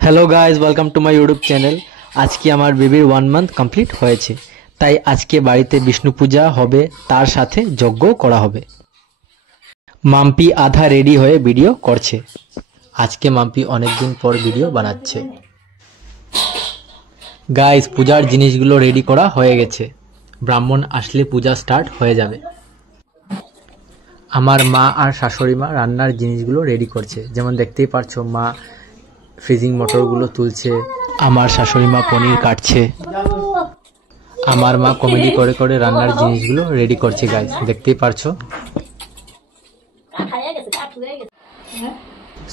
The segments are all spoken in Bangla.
Hello guys, welcome to my YouTube channel. আজকে আমার বেবির 1 মান্থ কমপ্লিট হয়েছে, তাই আজকে বাড়িতে বিষ্ণু পূজা হবে, তার সাথে যজ্ঞ করা হবে। মাম্পি আধা রেডি হয়ে ভিডিও করছে। আজকে মাম্পি অনেকদিন পর ভিডিও বানাচ্ছে। গাইজ, পূজার জিনিসগুলো রেডি করা হয়ে গেছে, ব্রাহ্মণ আসলে পূজা স্টার্ট হয়ে যাবে। আমার মা আর শাশুড়ি মা রান্নার জিনিসগুলো রেডি করছে, যেমন দেখতেই পারছো মা ফ্রিজিং মটরগুলো তুলছে, আমার শাশুড়ি মা পনির কাটছে, আমার মা কমেডি করে করে রান্নার জিনিসগুলো রেডি করছে। গাইস দেখতেই পারছো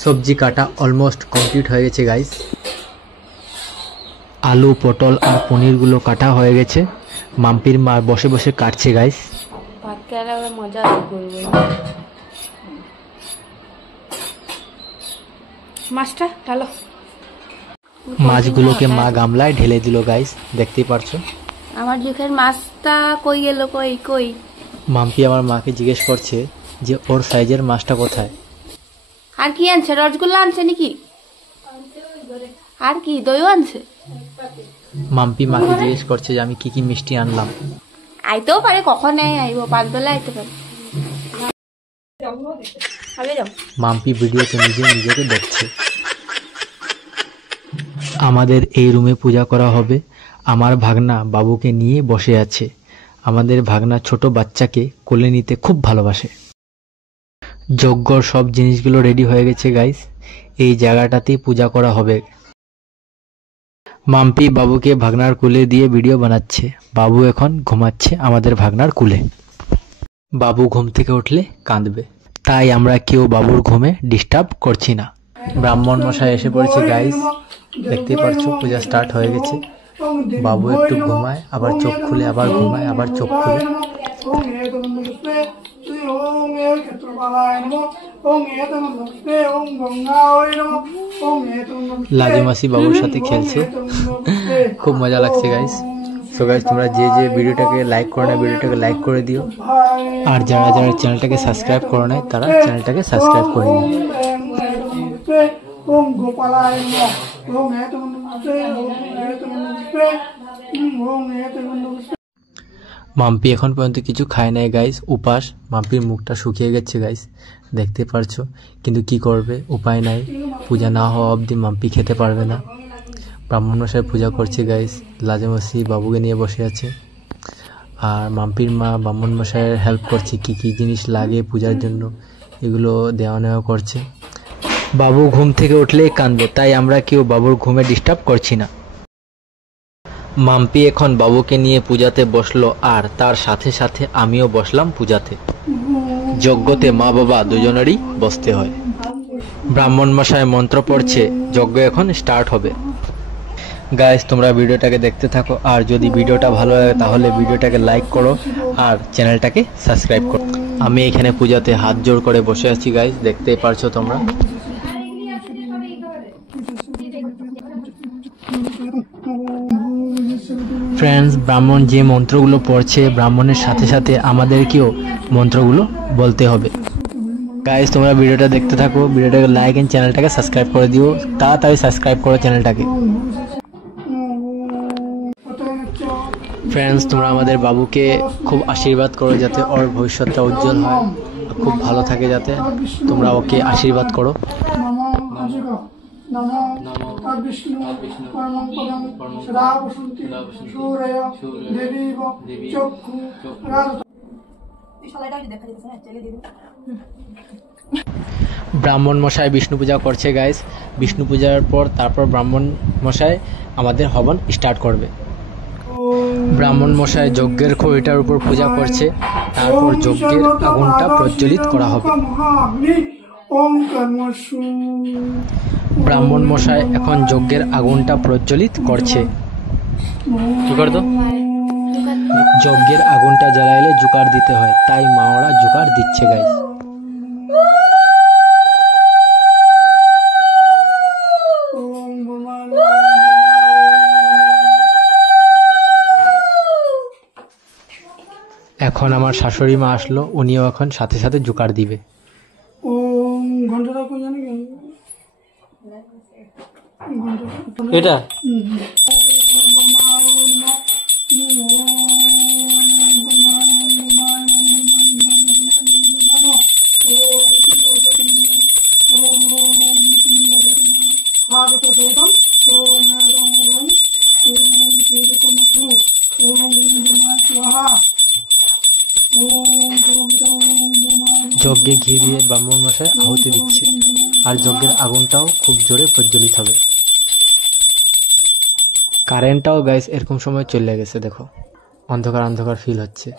সবজি কাটা অলমোস্ট কমপ্লিট হয়ে গেছে। গাইস আলু পটল আর পনিরগুলো কাটা হয়ে গেছে, মাম্পির মা বসে বসে কাটছে। গাইস মজা মাছটা ঢালো, মাছগুলোকে মা গামলায় ঢেলে দিল। গাইস দেখতেই পারছো আমার চোখের মাছটা কই গেল, কই কই। মাম্পি আমার মাকে জিজ্ঞেস করছে যে ওর সাইজের মাছটা কোথায়। আর কি আনছে? রসগোল্লা আনছে নাকি? আর কি দইও আনছে? মাম্পি মাকে জিজ্ঞেস করছে যে আমি কি কি মিষ্টি আনলাম। আইতেও পারে, কখন আইব, পাঁচবেলা আইতে পারে। মাম্পি ভিডিওতে নিজেকে দেখছে। আমাদের এই রুমে পূজা করা হবে। আমার ভাগনা বাবুকে নিয়ে বসে আছে। আমাদের ভাগনা ছোট বাচ্চাকে কোলে নিতে খুব ভালোবাসে। যজ্ঞর সব জিনিসগুলো রেডি হয়ে গেছে। গাইস এই জায়গাটাতেই পূজা করা হবে। মাম্পি বাবুকে ভাগনার কুলে দিয়ে ভিডিও বানাচ্ছে। বাবু এখন ঘুমাচ্ছে আমাদের ভাগনার কুলে। বাবু ঘুম থেকে উঠলে কাঁদবে, তাই আমরা কেউ বাবুর ঘুমে ডিস্টার্ব করছি না। ব্রাহ্মণ মশাই এসে পড়েছে। গাইস দেখতেই পাচ্ছ পূজা স্টার্ট হয়ে গেছে। বাবু একটু ঘুমায়, আবার চোখ খুলে, আবার ঘুমায়, আবার চোখ খুলে। লাজিমাসি বাবুর সাথে খেলছে, খুব মজা লাগছে। গাইস সো গাইস তোমরা যে ভিডিওটাকে লাইক করো না, ভিডিওটাকে লাইক করে দিও, আর যারা যারা চ্যানেলটাকে সাবস্ক্রাইব করো নাই তারা চ্যানেলটাকে সাবস্ক্রাইব করে দিও। মাম্পি এখন পর্যন্ত কিছু খায় নাই। গাইস উপাস, মাম্পির মুখটা শুকিয়ে গেছে। গাইস দেখতে পারছো, কিন্তু কি করবে, উপায় নাই। পূজা না হওয়া অবধি মাম্পি খেতে পারবে না। ব্রাহ্মণ মশাই পূজা করছে। গাইস লাজমাসি বাবুকে নিয়ে বসে আছে, আর মাম্পির মা ব্রাহ্মণ মশাইয়ের হেল্প করছে, কি কি জিনিস লাগে পূজার জন্য এগুলো দেওয়া নেওয়া করছে। বাবু ঘুম থেকে উঠলেই কাঁদবে, তাই আমরা কেউ বাবুর ঘুমে ডিস্টার্ব করছি না। মাম্পি এখন বাবুকে নিয়ে পূজাতে বসলো, আর তার সাথে সাথে আমিও বসলাম পূজাতে। যজ্ঞতে মা বাবা দুজনেরই বসতে হয়। ব্রাহ্মণ মশাই মন্ত্র পড়ছে, যজ্ঞ এখন স্টার্ট হবে। গাইস তোমরা ভিডিওটাকে দেখতে থাকো, আর যদি ভিডিওটা ভালো লাগে তাহলে ভিডিওটাকে লাইক করো আর চ্যানেলটাকে সাবস্ক্রাইব করো। আমি এখানে পূজাতে হাত জোড় করে বসে আছি। গাইস দেখতেই পারছো তোমরা। ফ্রেন্ডস, ব্রাহ্মণ যে মন্ত্রগুলো পড়ছে, ব্রাহ্মণের সাথে সাথে আমাদেরকেও মন্ত্রগুলো বলতে হবে। গাইস তোমরা ভিডিওটা দেখতে থাকো, ভিডিওটাকে লাইক এন্ড চ্যানেলটাকে সাবস্ক্রাইব করে দিও, তাড়াতাড়ি সাবস্ক্রাইব করো চ্যানেলটাকে। ফ্রেন্ডস, তোমরা আমাদের বাবুকে খুব আশীর্বাদ করো যাতে ওর ভবিষ্যৎটা উজ্জ্বল হয়, খুব ভালো থাকে, যাতে তোমরা ওকে আশীর্বাদ করো। ব্রাহ্মণ মশাই বিষ্ণু পূজা করছে। গাইস বিষ্ণু পূজার পর তারপর ব্রাহ্মণ মশাই আমাদের হবন স্টার্ট করবে। ব্রাহ্মণ মশাই যজ্ঞের খড়িটার উপর পূজা করছে, তারপর যজ্ঞের আগুনটা প্রজ্বলিত করা হবে। ব্রাহ্মণ মশাই এখন যজ্ঞের আগুনটা প্রজ্বলিত করছে। কি করতো? যজ্ঞের আগুনটা জ্বালাইলে জুকার দিতে হয়, তাই মা ওরা জুকার দিচ্ছে। গাইস এখন আমার শাশুড়ি মা আসলো, উনিও এখন সাথে সাথে জুকার দিবে। এটা যজ্ঞে ঘি দিয়ে ব্রাহ্মণ মশাই আহুতি দিচ্ছে, আর যজ্ঞের আগুনটাও খুব জোরে প্রজ্বলিত হবে। কারেন্টটাও গাইস এরকম সময় চলে গেছে, দেখো অন্ধকার অন্ধকার ফিল হচ্ছে।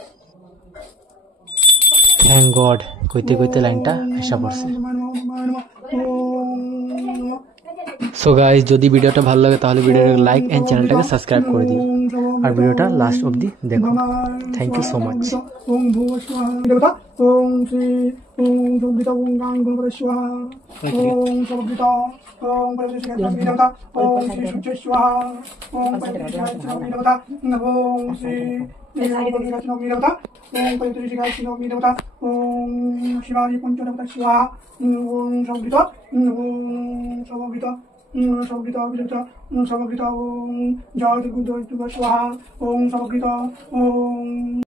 থ্যাংক গড, কইতে কইতে লাইনটা আসা পড়ছে। সো গাইস, যদি ভিডিওটা ভালো লাগে তাহলে ভিডিওটাকে লাইক এন্ড চ্যানেলটাকে সাবস্ক্রাইব করে দিও, আর ভিডিওটা লাস্ট অবধি দেখো। Thank you so much. শিবাজি পঞ্চদেবতা শিবা সংগীত সংগীত অভিযুক্ত সংগীত জয় দুর্গা স্বাহা। ওম সংগীত ওম